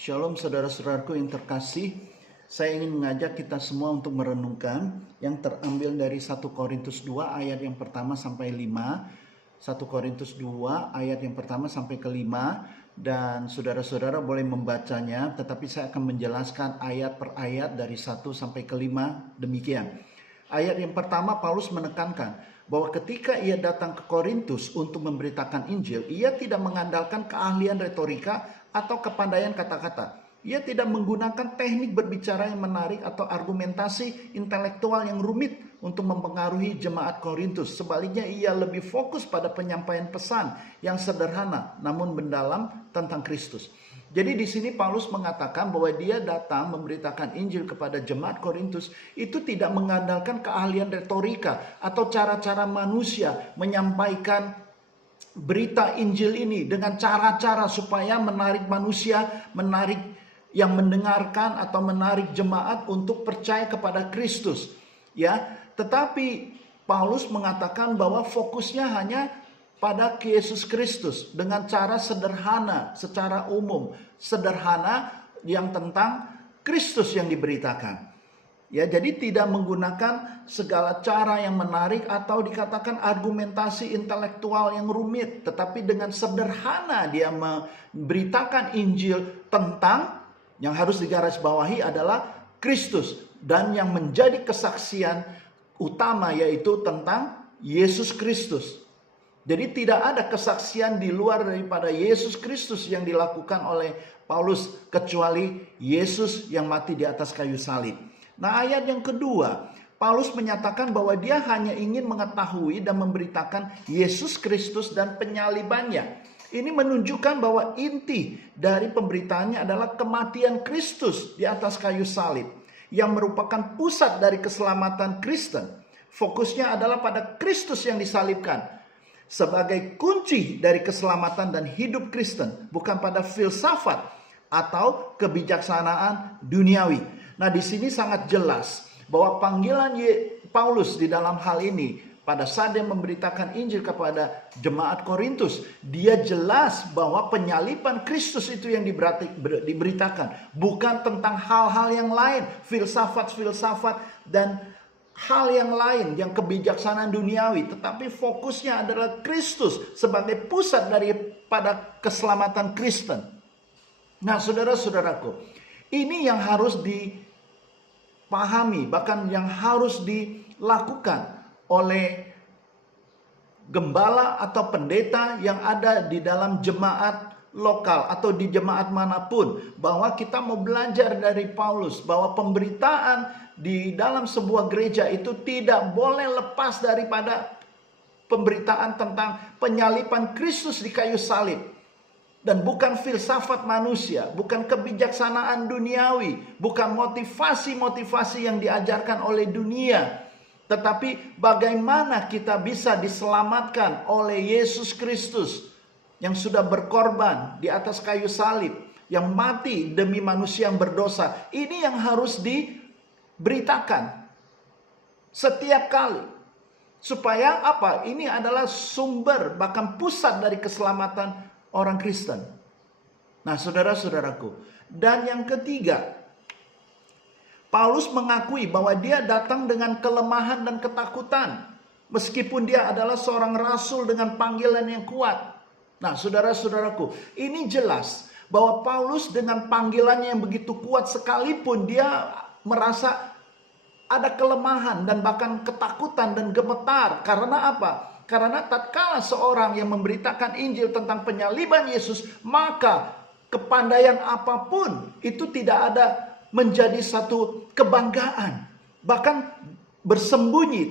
Shalom saudara-saudaraku yang terkasih. Saya ingin mengajak kita semua untuk merenungkan yang terambil dari 1 Korintus 2 ayat yang pertama sampai 5. 1 Korintus 2 ayat yang pertama sampai ke 5. Dan saudara-saudara boleh membacanya, tetapi saya akan menjelaskan ayat per ayat dari 1 sampai ke 5 demikian. Ayat yang pertama, Paulus menekankan bahwa ketika ia datang ke Korintus untuk memberitakan Injil, ia tidak mengandalkan keahlian retorika atau kepandaian kata-kata. Ia tidak menggunakan teknik berbicara yang menarik atau argumentasi intelektual yang rumit untuk mempengaruhi jemaat Korintus. Sebaliknya, ia lebih fokus pada penyampaian pesan yang sederhana namun mendalam tentang Kristus. Jadi di sini Paulus mengatakan bahwa dia datang memberitakan Injil kepada jemaat Korintus itu tidak mengandalkan keahlian retorika atau cara-cara manusia menyampaikan berita Injil ini dengan cara-cara supaya menarik manusia, menarik yang mendengarkan atau menarik jemaat untuk percaya kepada Kristus. Ya, tetapi Paulus mengatakan bahwa fokusnya hanya pada Yesus Kristus dengan cara sederhana, secara umum, sederhana yang tentang Kristus yang diberitakan. Ya, jadi tidak menggunakan segala cara yang menarik atau dikatakan argumentasi intelektual yang rumit, tetapi dengan sederhana dia memberitakan Injil tentang yang harus digarisbawahi adalah Kristus dan yang menjadi kesaksian utama yaitu tentang Yesus Kristus. Jadi tidak ada kesaksian di luar daripada Yesus Kristus yang dilakukan oleh Paulus kecuali Yesus yang mati di atas kayu salib. Nah, ayat yang kedua, Paulus menyatakan bahwa dia hanya ingin mengetahui dan memberitakan Yesus Kristus dan penyalibannya. Ini menunjukkan bahwa inti dari pemberitaannya adalah kematian Kristus di atas kayu salib yang merupakan pusat dari keselamatan Kristen. Fokusnya adalah pada Kristus yang disalibkan sebagai kunci dari keselamatan dan hidup Kristen, bukan pada filsafat atau kebijaksanaan duniawi. Nah, di sini sangat jelas bahwa panggilan Paulus di dalam hal ini pada saat dia memberitakan Injil kepada jemaat Korintus, dia jelas bahwa penyaliban Kristus itu yang diberitakan, bukan tentang hal-hal yang lain, filsafat-filsafat dan hal yang lain yang kebijaksanaan duniawi, tetapi fokusnya adalah Kristus sebagai pusat daripada keselamatan Kristen. Nah, saudara-saudaraku, ini yang harus dipahami, bahkan yang harus dilakukan oleh gembala atau pendeta yang ada di dalam jemaat lokal atau di jemaat manapun, bahwa kita mau belajar dari Paulus bahwa pemberitaan di dalam sebuah gereja itu tidak boleh lepas daripada pemberitaan tentang penyaliban Kristus di kayu salib. Dan bukan filsafat manusia, bukan kebijaksanaan duniawi, bukan motivasi-motivasi yang diajarkan oleh dunia. Tetapi bagaimana kita bisa diselamatkan oleh Yesus Kristus yang sudah berkorban di atas kayu salib, yang mati demi manusia yang berdosa. Ini yang harus diberitakan setiap kali. Supaya apa? Ini adalah sumber bahkan pusat dari keselamatan orang Kristen. Nah, saudara-saudaraku, dan yang ketiga, Paulus mengakui bahwa dia datang dengan kelemahan dan ketakutan, meskipun dia adalah seorang rasul dengan panggilan yang kuat. Nah, saudara-saudaraku, ini jelas bahwa Paulus dengan panggilannya yang begitu kuat sekalipun dia merasa ada kelemahan dan bahkan ketakutan dan gemetar. Karena apa? Karena tatkala seorang yang memberitakan Injil tentang penyaliban Yesus, maka kepandaian apapun itu tidak ada menjadi satu kebanggaan. Bahkan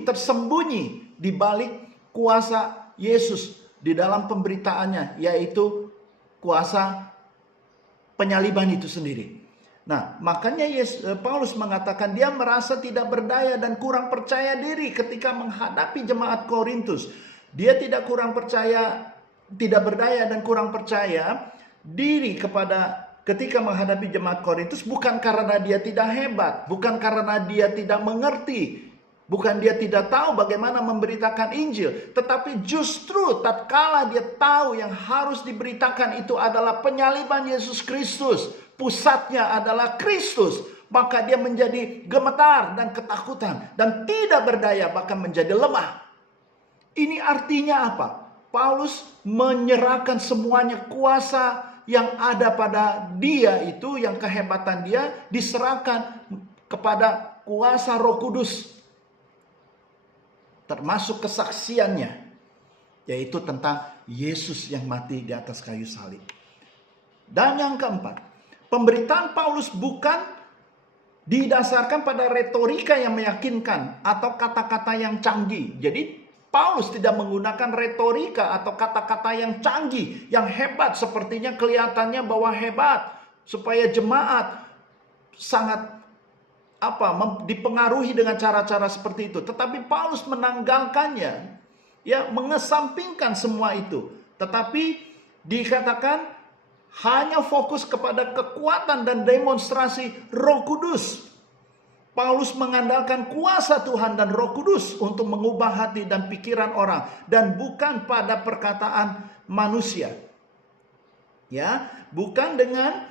tersembunyi di balik kuasa Yesus di dalam pemberitaannya, yaitu kuasa penyaliban itu sendiri. Nah, makanya Paulus mengatakan dia merasa tidak berdaya dan kurang percaya diri ketika menghadapi jemaat Korintus. Dia tidak berdaya dan kurang percaya diri ketika menghadapi jemaat Korintus, bukan karena dia tidak hebat, bukan karena dia tidak mengerti, bukan dia tidak tahu bagaimana memberitakan Injil, tetapi justru tatkala dia tahu yang harus diberitakan itu adalah penyaliban Yesus Kristus, pusatnya adalah Kristus, maka dia menjadi gemetar dan ketakutan dan tidak berdaya, bahkan menjadi lemah. Ini artinya apa? Paulus menyerahkan semuanya, kuasa yang ada pada dia itu, yang kehebatan dia diserahkan kepada kuasa Roh Kudus. Termasuk kesaksiannya, yaitu tentang Yesus yang mati di atas kayu salib. Dan yang keempat, pemberitaan Paulus bukan didasarkan pada retorika yang meyakinkan atau kata-kata yang canggih. Jadi Paulus tidak menggunakan retorika atau kata-kata yang canggih, yang hebat, sepertinya kelihatannya bahwa hebat, supaya jemaat sangat dipengaruhi dengan cara-cara seperti itu. Tetapi Paulus menanggalkannya, ya, mengesampingkan semua itu. Tetapi dikatakan hanya fokus kepada kekuatan dan demonstrasi Roh Kudus. Paulus mengandalkan kuasa Tuhan dan Roh Kudus untuk mengubah hati dan pikiran orang, dan bukan pada perkataan manusia. Ya, bukan dengan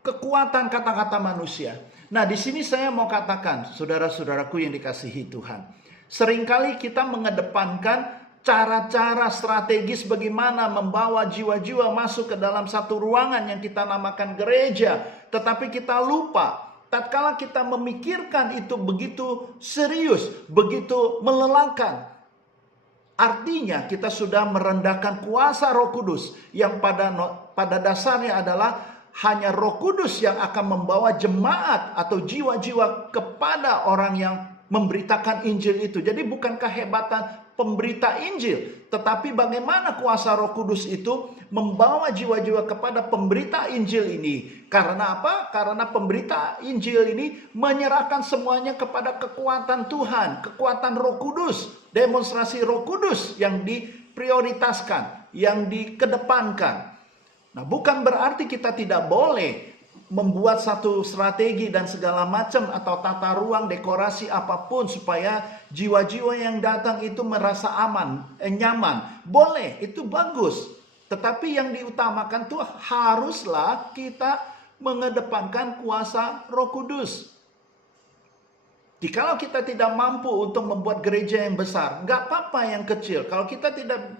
kekuatan kata-kata manusia. Nah, di sini saya mau katakan, saudara-saudaraku yang dikasihi Tuhan, seringkali kita mengedepankan cara-cara strategis bagaimana membawa jiwa-jiwa masuk ke dalam satu ruangan yang kita namakan gereja, tetapi kita lupa tatkala kita memikirkan itu begitu serius, begitu melelahkan, artinya kita sudah merendahkan kuasa Roh Kudus yang pada dasarnya adalah hanya Roh Kudus yang akan membawa jemaat atau jiwa-jiwa kepada orang yang memberitakan Injil itu. Jadi bukan kehebatan pemberita Injil, tetapi bagaimana kuasa Roh Kudus itu membawa jiwa-jiwa kepada pemberita Injil ini. Karena apa? Karena pemberita Injil ini menyerahkan semuanya kepada kekuatan Tuhan, kekuatan Roh Kudus, demonstrasi Roh Kudus yang diprioritaskan, yang dikedepankan. Nah, bukan berarti kita tidak boleh membuat satu strategi dan segala macam atau tata ruang, dekorasi apapun supaya jiwa-jiwa yang datang itu merasa aman, nyaman. Boleh, itu bagus. Tetapi yang diutamakan tuh haruslah kita mengedepankan kuasa Roh Kudus. Jikalau kita tidak mampu untuk membuat gereja yang besar, nggak apa-apa yang kecil. Kalau kita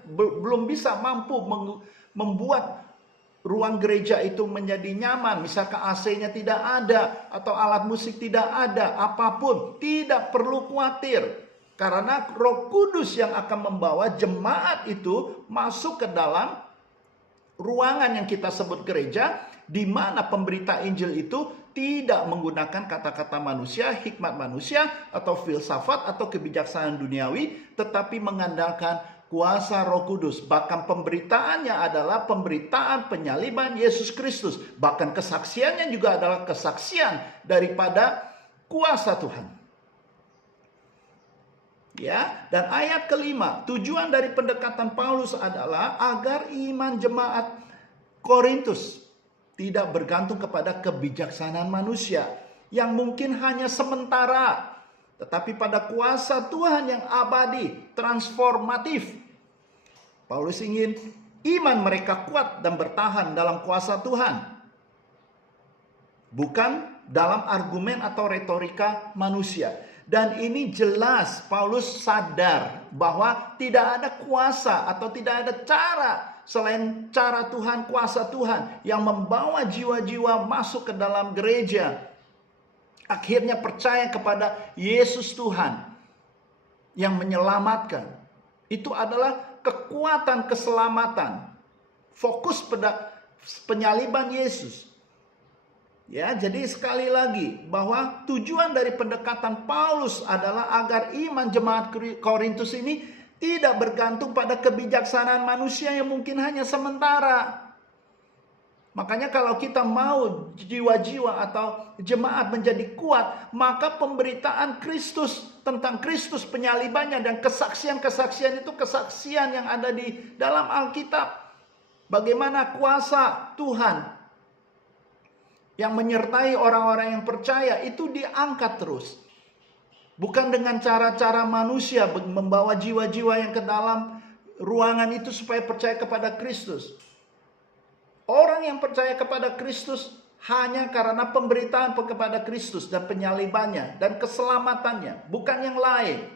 belum bisa mampu membuat ruang gereja itu menjadi nyaman, misalkan AC-nya tidak ada atau alat musik tidak ada, apapun, tidak perlu khawatir. Karena Roh Kudus yang akan membawa jemaat itu masuk ke dalam ruangan yang kita sebut gereja, di mana pemberita Injil itu tidak menggunakan kata-kata manusia, hikmat manusia, atau filsafat atau kebijaksanaan duniawi, tetapi mengandalkan kuasa Roh Kudus. Bahkan pemberitaannya adalah pemberitaan penyaliban Yesus Kristus. Bahkan kesaksiannya juga adalah kesaksian daripada kuasa Tuhan. Ya, dan ayat kelima, tujuan dari pendekatan Paulus adalah agar iman jemaat Korintus tidak bergantung kepada kebijaksanaan manusia yang mungkin hanya sementara, tetapi pada kuasa Tuhan yang abadi, transformatif. Paulus ingin iman mereka kuat dan bertahan dalam kuasa Tuhan, bukan dalam argumen atau retorika manusia. Dan ini jelas Paulus sadar bahwa tidak ada kuasa atau tidak ada cara selain cara Tuhan, kuasa Tuhan yang membawa jiwa-jiwa masuk ke dalam gereja, akhirnya percaya kepada Yesus Tuhan yang menyelamatkan. Itu adalah kekuatan keselamatan, fokus pada penyaliban Yesus. Ya, jadi sekali lagi bahwa tujuan dari pendekatan Paulus adalah agar iman jemaat Korintus ini tidak bergantung pada kebijaksanaan manusia yang mungkin hanya sementara. Makanya kalau kita mau jiwa-jiwa atau jemaat menjadi kuat, maka pemberitaan Kristus tentang Kristus, penyalibannya, dan kesaksian-kesaksian itu kesaksian yang ada di dalam Alkitab. Bagaimana kuasa Tuhan yang menyertai orang-orang yang percaya itu diangkat terus. Bukan dengan cara-cara manusia membawa jiwa-jiwa yang ke dalam ruangan itu supaya percaya kepada Kristus. Orang yang percaya kepada Kristus hanya karena pemberitaan kepada Kristus dan penyalibannya dan keselamatannya, bukan yang lain.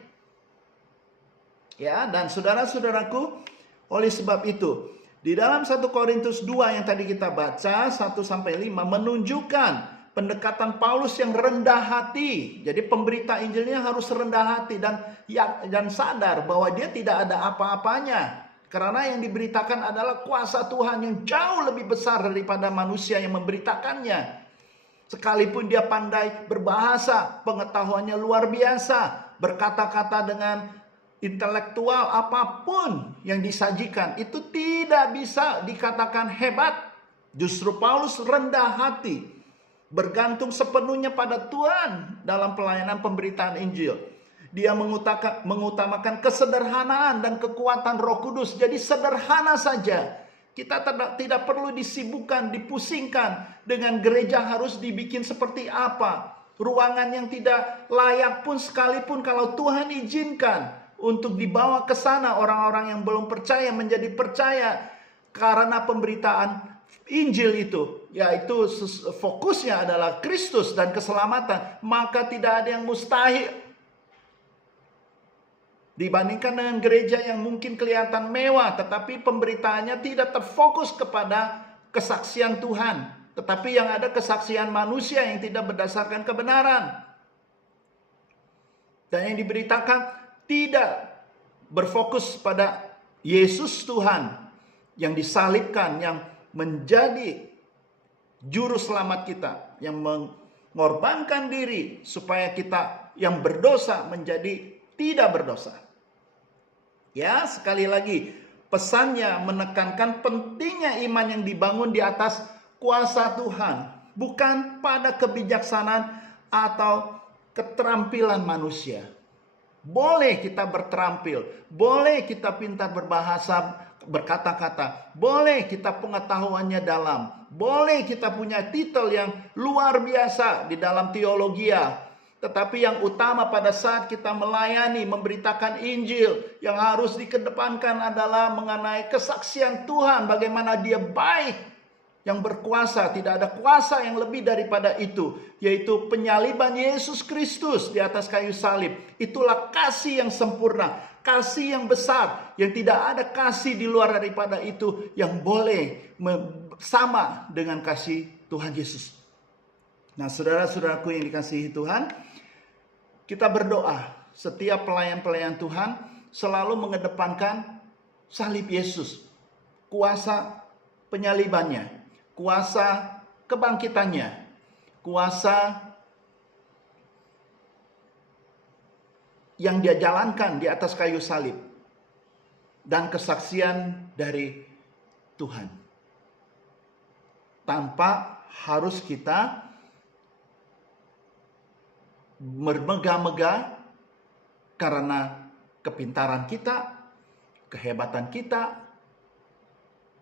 Ya, dan saudara-saudaraku, oleh sebab itu, di dalam 1 Korintus 2 yang tadi kita baca 1-5 menunjukkan pendekatan Paulus yang rendah hati. Jadi pemberita Injilnya harus rendah hati dan sadar bahwa dia tidak ada apa-apanya. Karena yang diberitakan adalah kuasa Tuhan yang jauh lebih besar daripada manusia yang memberitakannya. Sekalipun dia pandai berbahasa, pengetahuannya luar biasa, berkata-kata dengan intelektual, apapun yang disajikan itu tidak bisa dikatakan hebat. Justru Paulus rendah hati, bergantung sepenuhnya pada Tuhan dalam pelayanan pemberitaan Injil. Dia mengutamakan kesederhanaan dan kekuatan Roh Kudus. Jadi sederhana saja. Kita tidak perlu disibukkan, dipusingkan dengan gereja harus dibikin seperti apa. Ruangan yang tidak layak pun sekalipun kalau Tuhan izinkan untuk dibawa ke sana orang-orang yang belum percaya menjadi percaya karena pemberitaan Injil itu, yaitu fokusnya adalah Kristus dan keselamatan, maka tidak ada yang mustahil. Dibandingkan dengan gereja yang mungkin kelihatan mewah, tetapi pemberitaannya tidak terfokus kepada kesaksian Tuhan, tetapi yang ada kesaksian manusia yang tidak berdasarkan kebenaran. Dan yang diberitakan tidak berfokus pada Yesus Tuhan yang disalibkan, yang menjadi juru selamat kita, yang mengorbankan diri supaya kita yang berdosa menjadi tidak berdosa. Ya, sekali lagi pesannya menekankan pentingnya iman yang dibangun di atas kuasa Tuhan, bukan pada kebijaksanaan atau keterampilan manusia. Boleh kita berterampil, boleh kita pintar berbahasa, berkata-kata, boleh kita pengetahuannya dalam, boleh kita punya titel yang luar biasa di dalam teologia. Tetapi yang utama pada saat kita melayani, memberitakan Injil, yang harus dikedepankan adalah mengenai kesaksian Tuhan, bagaimana Dia baik, yang berkuasa. Tidak ada kuasa yang lebih daripada itu, yaitu penyaliban Yesus Kristus di atas kayu salib. Itulah kasih yang sempurna, kasih yang besar, yang tidak ada kasih di luar daripada itu yang boleh sama dengan kasih Tuhan Yesus. Nah, saudara-saudaraku yang dikasihi Tuhan, kita berdoa setiap pelayan-pelayan Tuhan selalu mengedepankan salib Yesus, kuasa penyalibannya, kuasa kebangkitannya, kuasa yang dia jalankan di atas kayu salib, dan kesaksian dari Tuhan. Tanpa harus kita bermegah-megah karena kepintaran kita, kehebatan kita,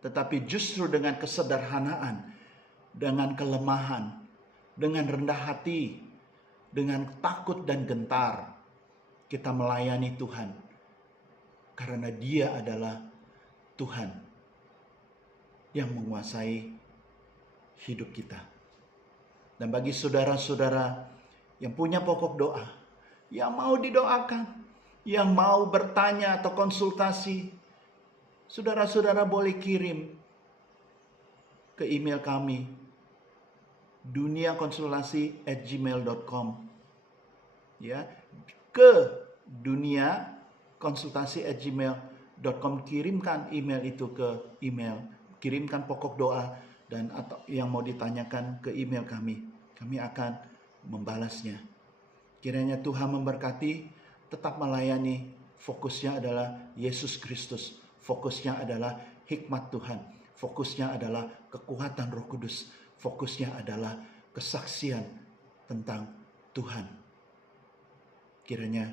tetapi justru dengan kesederhanaan, dengan kelemahan, dengan rendah hati, dengan takut dan gentar, kita melayani Tuhan. Karena Dia adalah Tuhan yang menguasai hidup kita. Dan bagi saudara-saudara yang punya pokok doa, yang mau didoakan, yang mau bertanya atau konsultasi, saudara-saudara boleh kirim ke email kami, duniakonsultasi@gmail.com, ya, ke duniakonsultasi@gmail.com. Kirimkan email itu ke email, kirimkan pokok doa dan atau yang mau ditanyakan ke email kami. Kami akan membalasnya. Kiranya Tuhan memberkati, tetap melayani. Fokusnya adalah Yesus Kristus. Fokusnya adalah hikmat Tuhan. Fokusnya adalah kekuatan Roh Kudus. Fokusnya adalah kesaksian tentang Tuhan. Kiranya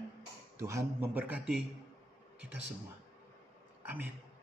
Tuhan memberkati kita semua. Amin.